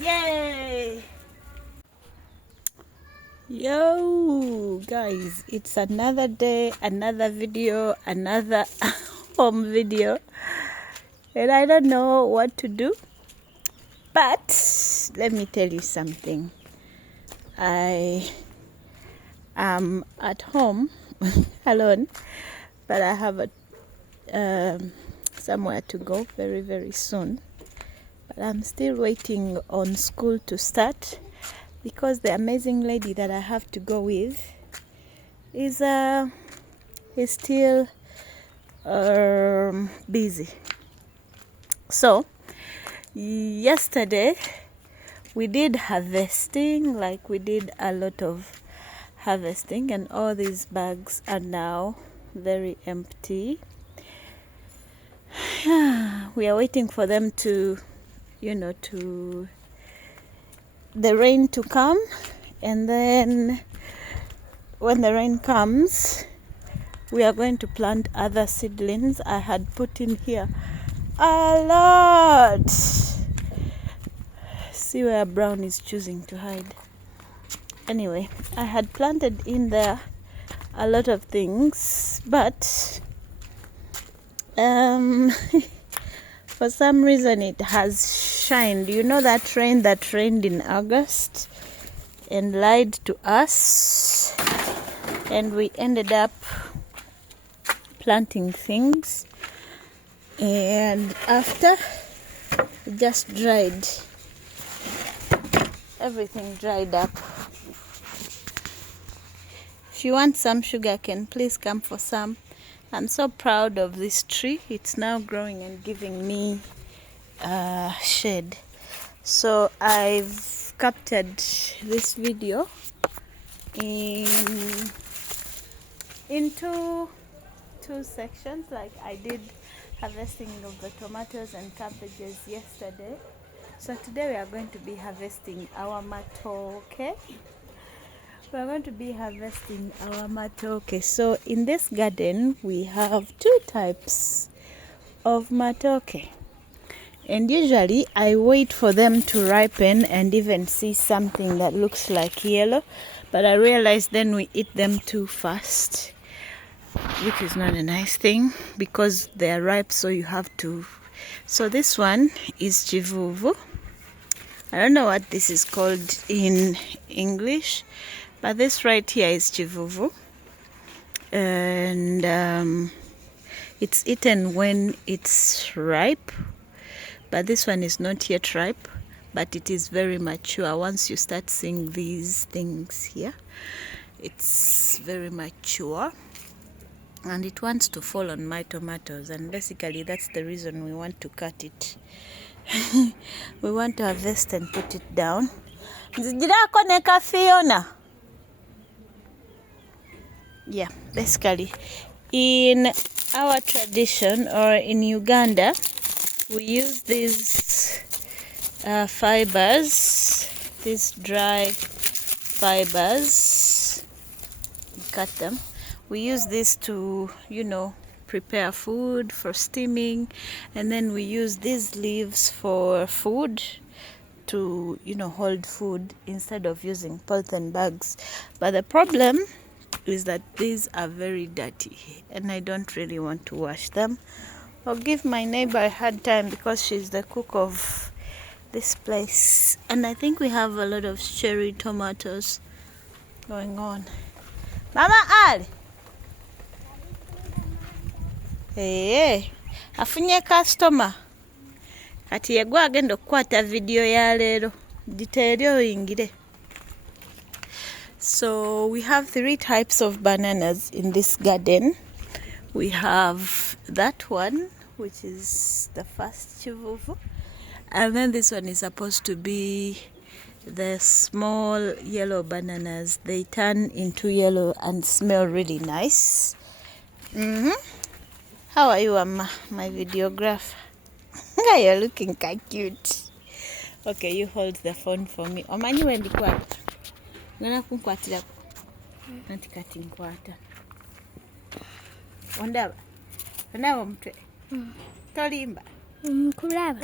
Yay! Yo guys, it's another day, another video, another home video, and I don't know what to do, but let me tell you something. I am at home alone, but I have somewhere to go very soon, but I'm still waiting on school to start because the amazing lady that I have to go with is still busy. So yesterday we did harvesting, like we did a lot of harvesting, and all these bags are now very empty. We are waiting for them to the rain to come, and then when the rain comes we are going to plant other seedlings. I had put in here a lot. See where Brown is choosing to hide. Anyway, I had planted in there a lot of things, but for some reason it has shined. You know that rain that rained in August and lied to us, and we ended up planting things, and after it just dried. Everything dried up. If you want some sugar cane, please come for some. I'm so proud of this tree. It's now growing and giving me shade. So I've captured this video into two sections, like I did harvesting of the tomatoes and cabbages yesterday. So today we are going to be harvesting our matooke. We are going to be harvesting our matooke. So in this garden we have two types of matooke, and usually I wait for them to ripen and even see something that looks like yellow, but I realized then we eat them too fast, which is not a nice thing because they are ripe, so you have to. So this one is chivuvu. I don't know what this is called in English, but this right here is chivuvu, and it's eaten when it's ripe, but this one is not yet ripe, but it is very mature. Once you start seeing these things here, it's very mature and it wants to fall on my tomatoes, and basically that's the reason we want to cut it. We want to harvest and put it down. Yeah, basically in our tradition, or in Uganda, we use these fibers, these dry fibers. We cut them. We use this to, prepare food for steaming, and then we use these leaves for food, to hold food instead of using polythene bags. But the problem is that these are very dirty and I don't really want to wash them or give my neighbor a hard time because she's the cook of this place. And I think we have a lot of cherry tomatoes going on. Mama Ali, hey, afunye customer kati yegwa agenda okukwata video ya leero detaili oyingire. So we have three types of bananas in this garden. We have that one, which is the first chivuvu, and then this one is supposed to be the small yellow bananas. They turn into yellow and smell really nice. How are you, Amma, my videographer? You're looking quite cute. Okay, you hold the phone for me. Omanyi wendi kwata. Ngana kunkwatira anti kati nkwata. Ondaba. Ondaba omutwe. Tolimba. Kulaba.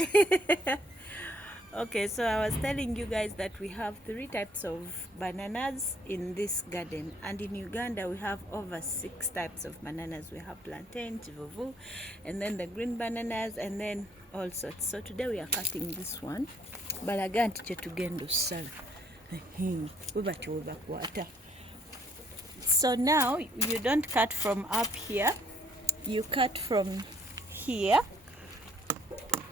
Okay, so I was telling you guys that we have 3 types of bananas in this garden, and in Uganda we have over 6 types of bananas. We have plantain, chivuvu, and then the green bananas, and then all sorts. So today we are cutting this one. Balaganti chetugendo sala. So now you don't cut from up here, you cut from here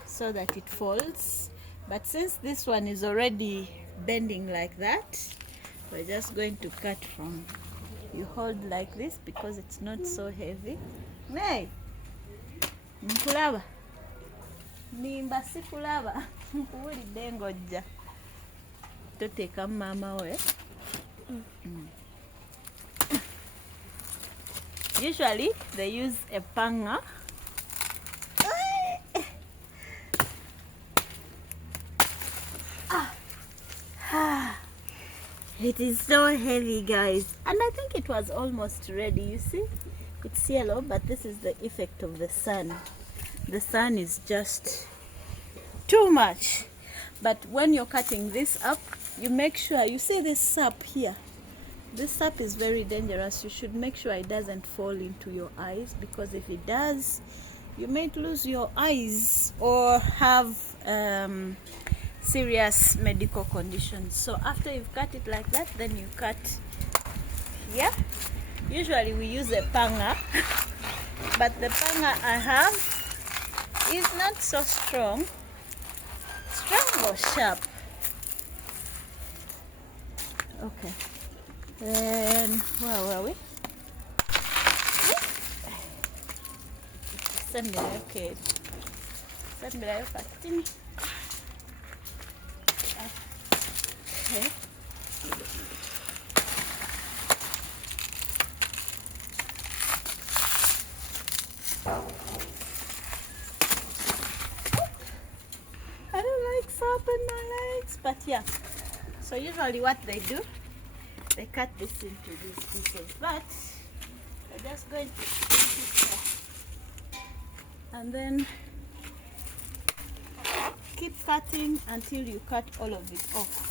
so that it falls. But since this one is already bending like that, we're just going to cut from, you hold like this because it's not so heavy. Hey, nkulaba nimba sikulaba nkuwulidde ng'ojja toteeka mama we. Usually they use a panga. It is so heavy, guys, and I think it was almost ready. You see, it's yellow, but this is the effect of the sun. The sun is just too much. But when you're cutting this up, you make sure, you see this sap here, this sap is very dangerous. You should make sure it doesn't fall into your eyes, because if it does, you might lose your eyes or have serious medical conditions. So after you've cut it like that, then you cut here. Usually we use a panga, but the panga I have is not so strong or sharp. Okay, then where were we? Okay. Okay. I don't like sap in my legs, but yeah. So usually what they do, they cut this into these pieces, but we're just going to put it there. And then keep cutting until you cut all of it off.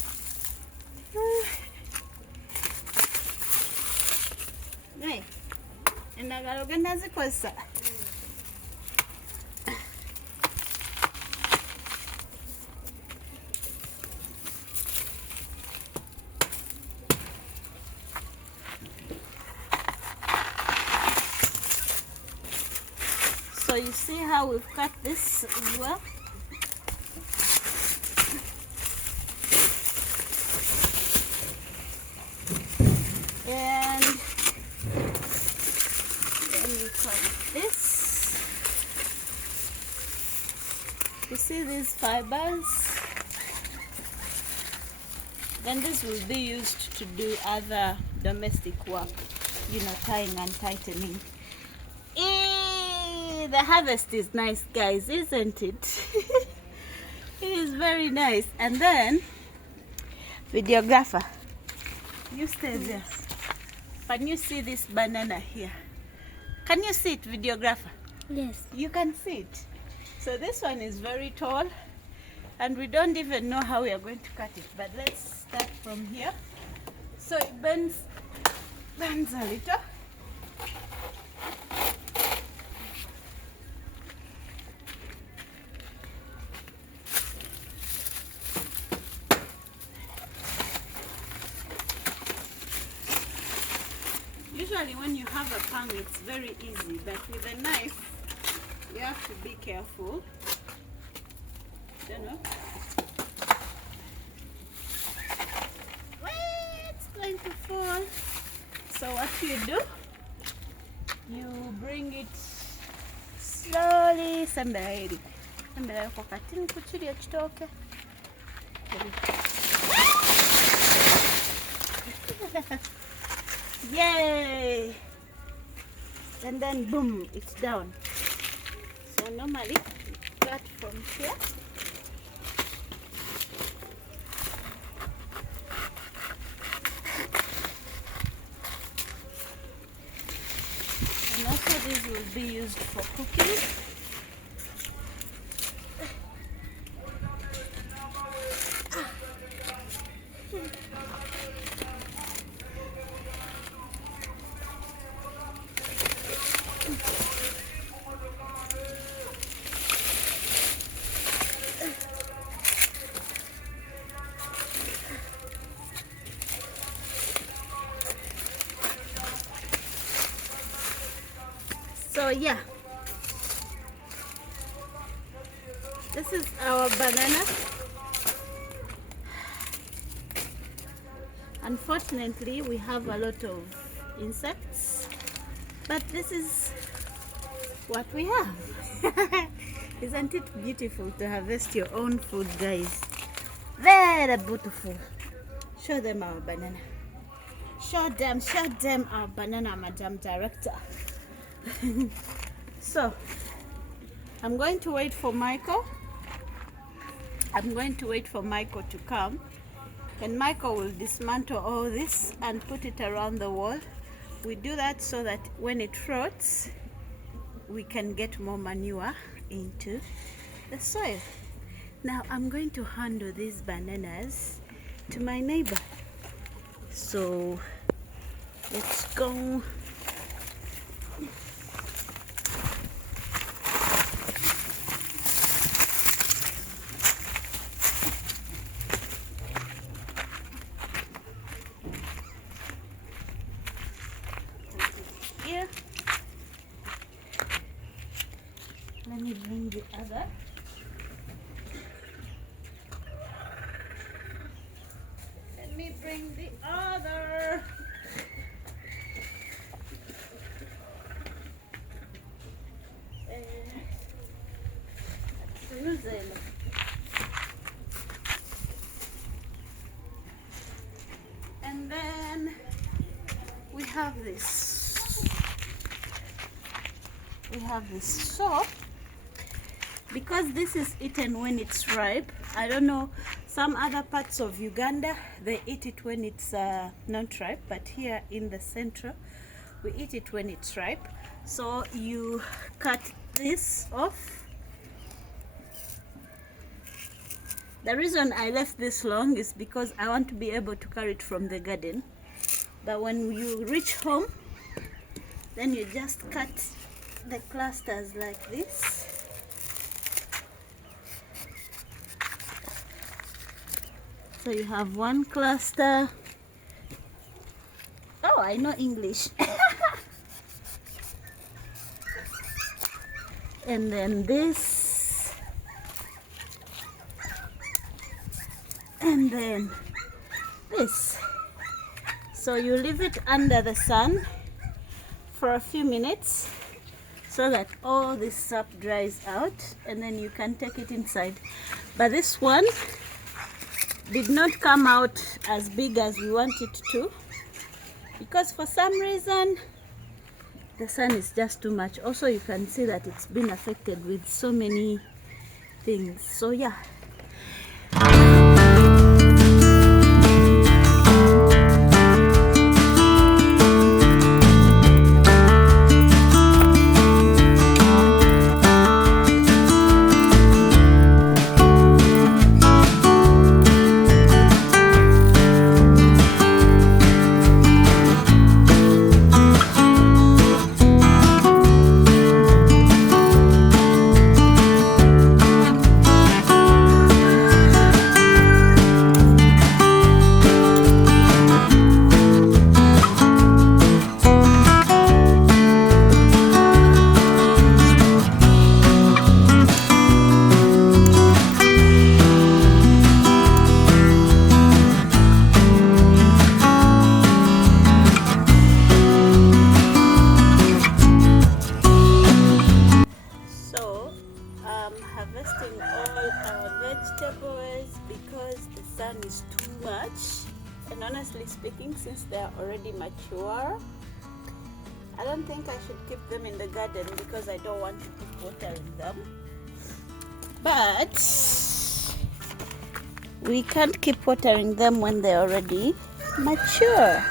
Hey, endagala ogenda zikozesa. So you see how we've cut this as well. And then we cut this. You see these fibers? Then this will be used to do other domestic work, you know, tying and tightening. The harvest is nice, guys, isn't it? It is very nice. And then, videographer, you stay there. Can you see this banana here? Can you see it, videographer? Yes. You can see it. So this one is very tall, and we don't even know how we are going to cut it. But let's start from here. So it bends a little. Usually when you have a pang, it's very easy, but with a knife, you have to be careful. Don't know. It's going to fall. So what you do, you bring it slowly. Yay! And then boom, it's down. So normally cut from here. And also this will be used for cooking. yeah, this is our banana. Unfortunately, we have a lot of insects, but this is what we have. Isn't it beautiful to harvest your own food, guys? Very beautiful. Show them our banana. Show them our banana, Madam Director. So, I'm going to wait for Michael. I'm going to wait for Michael to come. And Michael will dismantle all this and put it around the wall. We do that so that when it rots, we can get more manure into the soil. Now I'm going to handle these bananas to my neighbor. So let's go. Here. Let me bring the other. Let me bring the other. And then we have this. So because this is eaten when it's ripe, I don't know, some other parts of Uganda they eat it when it's not ripe, but here in the central we eat it when it's ripe. So you cut this off. The reason I left this long is because I want to be able to carry it from the garden. But when you reach home, then you just cut the clusters like this. So you have one cluster. Oh, I know English. And then this. And then this. So you leave it under the sun for a few minutes so that all this sap dries out, and then you can take it inside. But this one did not come out as big as we want it to, because for some reason the sun is just too much. Also, you can see that it's been affected with so many things. So yeah. Harvesting all our vegetables because the sun is too much, and honestly speaking, since they are already mature, I don't think I should keep them in the garden because I don't want to keep watering them. But we can't keep watering them when they're already mature.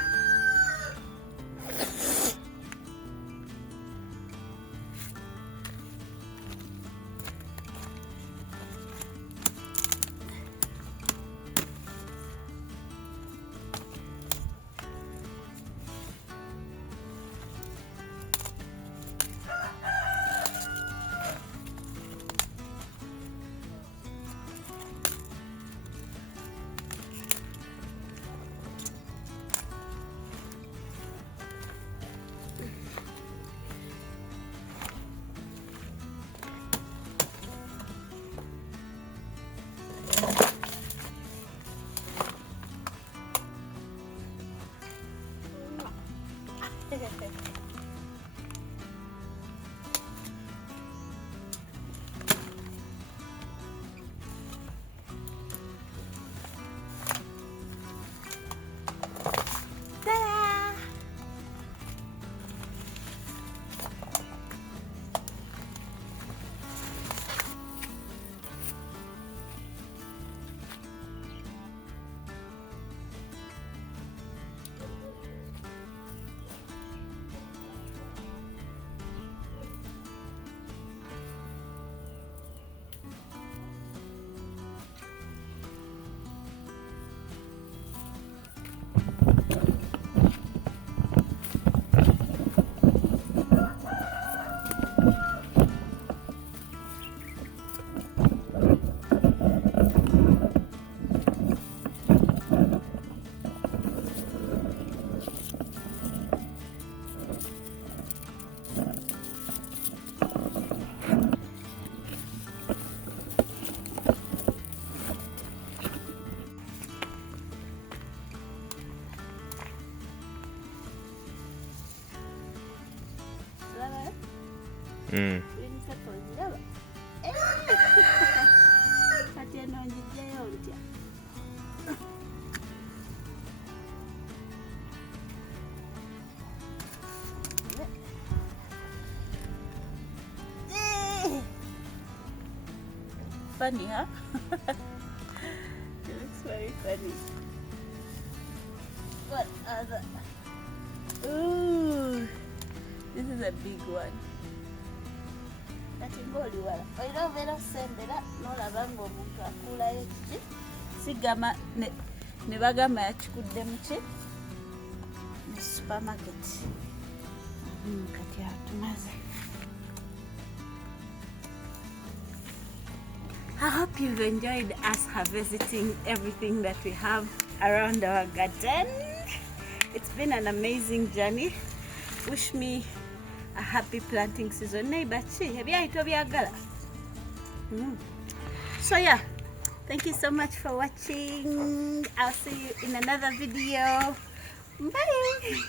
funny, huh? It looks very funny. What other? Ooh, this is a big one. Katingoli wala. Oira vera sembera nolaba ng'omuntu akuulayo kiki sigama ne bagamba yakikudde mu ki mu supermarket. Kati atumaze. I hope you've enjoyed us visiting everything that we have around our garden. It's been an amazing journey. Wish me a happy planting season. So yeah, thank you so much for watching. I'll see you in another video. Bye.